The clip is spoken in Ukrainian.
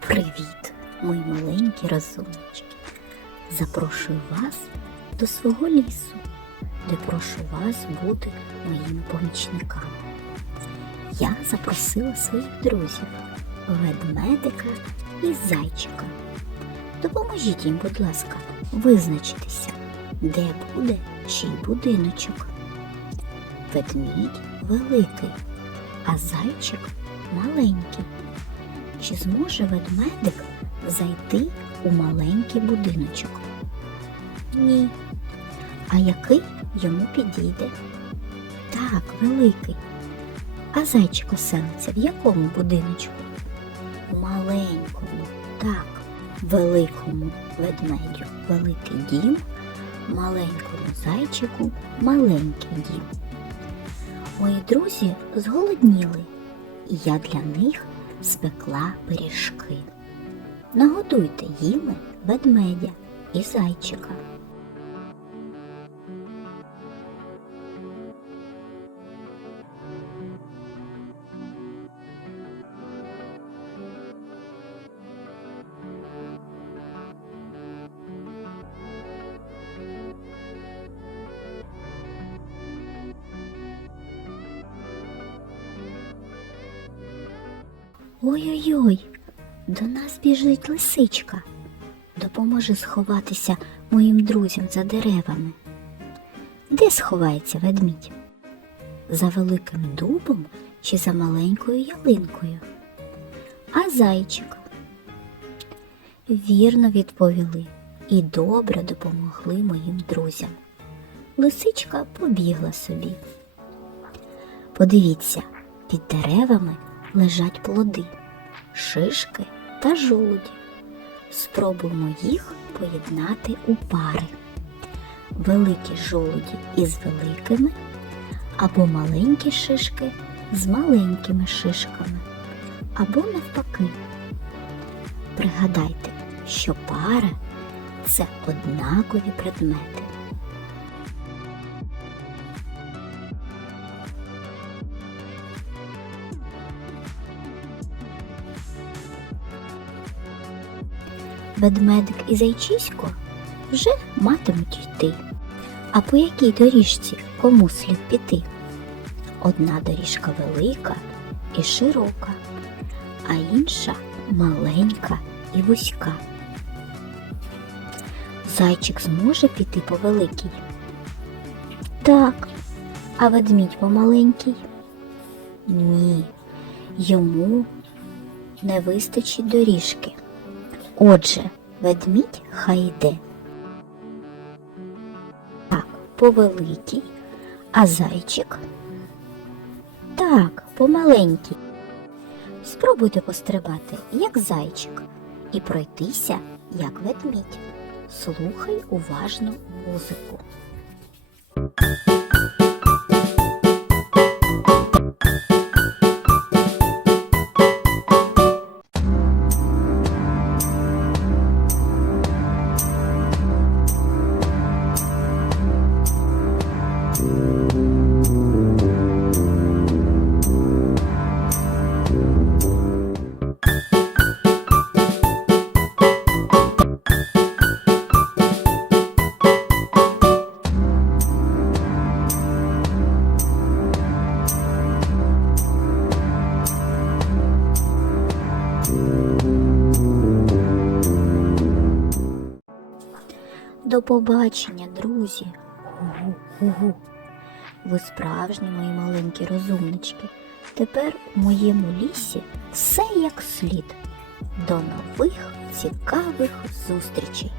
Привіт, мої маленькі розумнички. Запрошую вас до свого лісу, де прошу вас бути моїми помічниками. Я запросила своїх друзів, ведмедика і зайчика. Допоможіть їм, будь ласка, визначитися, де буде чий будиночок. Ведмідь великий, а зайчик маленький. Чи зможе ведмедик зайти у маленький будиночок? Ні. А який йому підійде? Так, великий. А зайчик оселиться в якому будиночку? Маленькому, так, великому ведмедю великий дім, маленькому зайчику маленький дім. Мої друзі зголодніли, і я для них спекла пиріжки. Нагодуйте їми ведмедя і зайчика. Ой-ой-ой, до нас біжить лисичка. Допоможи сховатися моїм друзям за деревами. Де сховається ведмідь? За великим дубом чи за маленькою ялинкою? А зайчик? Вірно відповіли і добре допомогли моїм друзям. Лисичка побігла собі. Подивіться, під деревами лежать плоди, шишки та жолуді. Спробуємо їх поєднати у пари. Великі жолуді із великими або маленькі шишки з маленькими шишками, або навпаки. Пригадайте, що пара це однакові предмети. Ведмедик і зайчисько вже матимуть йти. А по якій доріжці кому слід піти? Одна доріжка велика і широка, а інша маленька і вузька. Зайчик зможе піти по великій? Так, а ведмідь по маленькій? Ні, йому не вистачить доріжки. Отже, ведмідь хай йде. Так, по великій, а зайчик? Так, по маленькій. Спробуйте пострибати, як зайчик, і пройтися, як ведмідь. Слухай уважно музику. До побачення, друзі. Угу-гу. Ви справжні мої маленькі розумнички. Тепер у моєму лісі все як слід. До нових цікавих зустрічей!